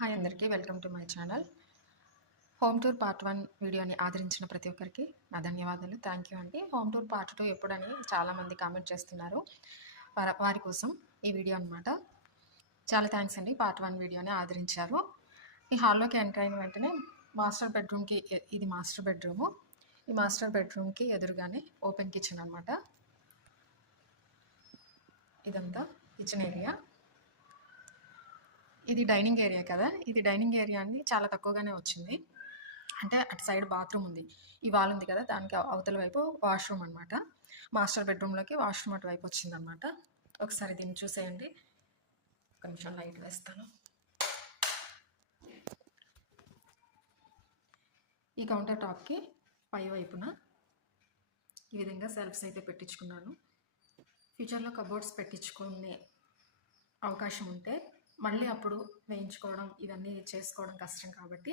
Hi అందరికీ welcome to my channel. Home tour part 1 వీడియోని ఆదరించిన ప్రతి ఒక్కరికి నా ధన్యవాదాలు. థ్యాంక్ యూ అండి. హోమ్ టూర్ పార్ట్ 2 ఎప్పుడని చాలామంది కామెంట్ చేస్తున్నారు. వారి కోసం ఈ వీడియో అనమాట. చాలా థ్యాంక్స్ అండి. పార్ట్ 1 వీడియోని ఆదరించారు. ఈ హాల్లోకి ఎంటర్ అయిన వెంటనే మాస్టర్ బెడ్రూమ్కి ఇది మాస్టర్ బెడ్రూము. ఈ మాస్టర్ బెడ్రూమ్కి ఎదురుగానే ఓపెన్ కిచెన్ అనమాట. ఇదంతా కిచెన్ ఏరియా. ఇది డైనింగ్ ఏరియా కదా, ఇది డైనింగ్ ఏరియా అని చాలా తక్కువగానే వచ్చింది. అంటే అటు సైడ్ బాత్రూమ్ ఉంది, ఈ వాల్ ఉంది కదా, దానికి అవతల వైపు వాష్రూమ్ అనమాట. మాస్టర్ బెడ్రూమ్లోకి వాష్రూమ్ అటువైపు వచ్చిందనమాట. ఒకసారి దీన్ని చూసేయండి. ఒక నిమిషం లైట్ వేస్తాను. ఈ కౌంటర్ టాప్కి పై వైపున ఈ విధంగా సెల్ఫ్స్ అయితే పెట్టించుకున్నాను. ఫ్యూచర్లో కబోర్డ్స్ పెట్టించుకునే అవకాశం ఉంటే మళ్ళీ అప్పుడు వేయించుకోవడం ఇవన్నీ చేసుకోవడం కష్టం కాబట్టి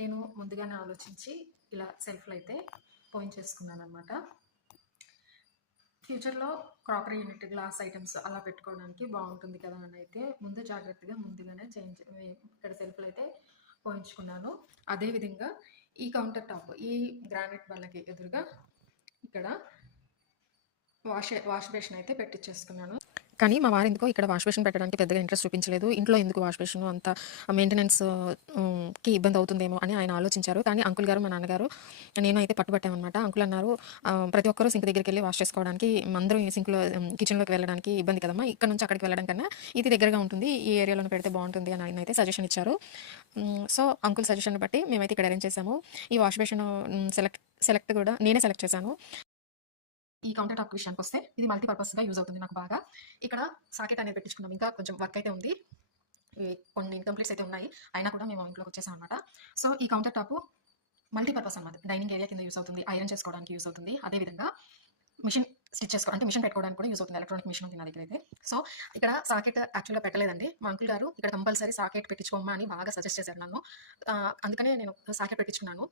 నేను ముందుగానే ఆలోచించి ఇలా సెల్ఫ్లు అయితే పోయించేసుకున్నాను అనమాట. ఫ్యూచర్లో క్రాకరీ యూనిట్, గ్లాస్ ఐటమ్స్ అలా పెట్టుకోవడానికి బాగుంటుంది కదా అని అయితే ముందుగానే ఇక్కడ సెల్ఫ్లు అయితే పోయించుకున్నాను. అదేవిధంగా ఈ కౌంటర్ టాప్, ఈ గ్రానైట్ వాళ్ళకి ఎదురుగా ఇక్కడ వాష్ బేసిన్ అయితే పెట్టించేసుకున్నాను. కానీ మా వారు ఎందుకో ఇక్కడ వాష్ బేసిన్ పెట్టడానికి పెద్దగా ఇంట్రెస్ట్ చూపించలేదు. ఇంట్లో ఎందుకు వాష్ బేసిన్ అంత మెయింటెనెన్స్కి ఇబ్బంది అవుతుందేమో అని ఆయన ఆలోచించారు. కానీ అంకుల్ గారు, మా నాన్నగారు, నేను అయితే పట్టుబట్టామన్నమాట. అంకుల్ అన్నారు, ప్రతి ఒక్కరూ సింక్ దగ్గరికి వెళ్ళి వాష్ చేసుకోవడానికి, అందరూ సింక్లో కిచెన్లోకి వెళ్ళడానికి ఇబ్బంది కదమ్మా, ఇక్కడ నుంచి అక్కడికి వెళ్ళడం కన్నా ఇది దగ్గరగా ఉంటుంది, ఈ ఏరియాలో పెడితే బాగుంటుంది అని ఆయన అయితే సజెషన్ ఇచ్చారు. సో అంకుల్ సజెషన్ బట్టి మేమైతే ఇక్కడ అరేంజ్ చేసాము. ఈ వాష్ బేసిన్ సెలెక్ట్ కూడా నేనే సెలెక్ట్ చేశాను. ఈ కౌంటర్ టాప్ విషయానికి వస్తే ఇది మల్టీపర్పస్గా యూజ్ అవుతుంది నాకు బాగా. ఇక్కడ సాకెట్ అనేది పెట్టించుకున్నాం. ఇంకా కొంచెం వర్క్ అయితే ఉంది, కొన్ని ఇన్కంప్లీట్స్ అయితే ఉన్నాయి, అయినా కూడా మేము ఇంట్లోకి వచ్చేసాం అనమాట. సో ఈ కౌంటర్ టాప్ మల్టీపర్పస్ అనమాట. డైనింగ్ ఏరియా కింద యూజ్ అవుతుంది, ఐరన్ చేసుకోవడానికి యూజ్ అవుతుంది, అదేవిధంగా మిషన్ స్టిచ్ చేసుకోవడం అంటే మిషన్ పెట్టుకోవడానికి కూడా యూజ్ అవుతుంది. ఎలక్ట్రానిక్ మిషన్ ఉంది నా దగ్గర అయితే. సో ఇక్కడ సాకెట్ యాక్చువల్గా పెట్టలేదండి. మా అంకుల్ గారు ఇక్కడ కంపల్సరీ సాకెట్ పెట్టించుకోమ్మా అని బాగా సజెస్ట్ చేశారు నన్ను. అందుకనే నేను సాకెట్ పెట్టించుకున్నాను.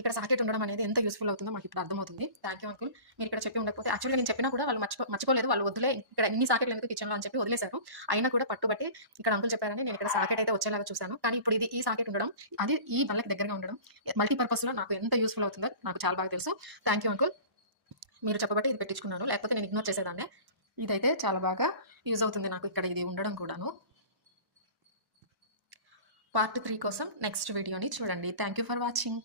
ఇక్కడ సాకెట్ ఉండడం అనేది ఎంత యూస్ఫుల్ అవుతుందో మాకు ఇప్పుడు అర్థమవుతుంది. Thank you uncle. మీరు ఇక్కడ చెప్పి ఉండకపోతే, యాక్చువల్గా నేను చెప్పినా కూడా వాళ్ళు మర్చిపోలేదు. వాళ్ళు వదిలే ఇక్కడ ఇన్ని సాకెట్లు ఎందుకు కిచెన్లో అని చెప్పి వదిలేశారు. అయినా కూడా పట్టుబట్టి ఇక్కడ అంకుల్ చెప్పారని నేను ఇక్కడ సాకెట్ అయితే వచ్చేలాగా చూశాను. కానీ ఇప్పుడు ఇది ఈ సాకెట్ ఉండడం, అది ఈ బల్లకి దగ్గరగా ఉండడం, మల్టీపర్పస్లో నాకు ఎంత యూస్ఫుల్ అవుతుందో నాకు చాలా బాగా తెలుసు. Thank you uncle. మీరు చెప్పబట్టి ఇది పెట్టించుకున్నాను, లేకపోతే నేను ఇగ్నోర్ చేసేదాన్ని. ఇదైతే చాలా బాగా యూజ్ అవుతుంది నాకు ఇక్కడ ఇది ఉండడం కూడాను. పార్ట్ 3 కోసం నెక్స్ట్ వీడియోని చూడండి. Thank you for watching.